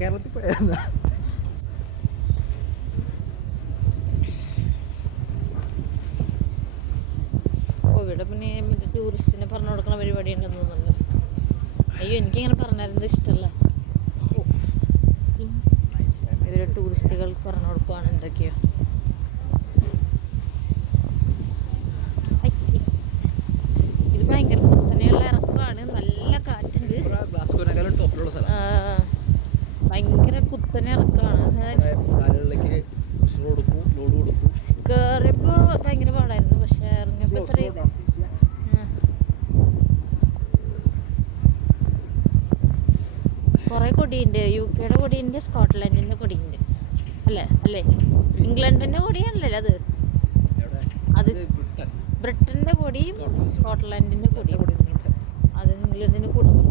കേരളത്തിൽ പോയാ ഇവിടെ പിന്നെ മറ്റേ ടൂറിസ്റ്റിനെ പറഞ്ഞു കൊടുക്കുന്ന പരിപാടി ഉണ്ടെന്ന് തോന്നുന്നുണ്ട്. അയ്യോ എനിക്കിങ്ങനെ പറഞ്ഞിരുന്നത് ഇഷ്ടമല്ല. ഇവർ ടൂറിസ്റ്റുകൾക്ക് പറഞ്ഞു കൊടുക്കുവാണ് എന്തൊക്കെയോ. ഇത് ഭയങ്കര കുത്തനെയുള്ള ഇറക്കമാണ്, നല്ല കാറ്റുണ്ട്, ഭയങ്കര കുത്തനെ ഇറക്കമാണ്. കയറിയപ്പോൾ ഭയങ്കര പാടായിരുന്നു, പക്ഷെ ഇറങ്ങിയപ്പോൾ ഇത്രയും കുറേ കൊടിയുണ്ട്. UK കൊടിയുണ്ട്, സ്കോട്ട്ലൻഡിൻ്റെ കൊടിയുണ്ട് അല്ലേ ഇംഗ്ലണ്ടിൻ്റെ കൊടിയാണല്ലോ അത് ബ്രിട്ടൻ്റെ കൊടിയും സ്കോട്ട്ലൻഡിൻ്റെ കൊടിയും. അത് ഇംഗ്ലണ്ടിന് കൊടുക്കും.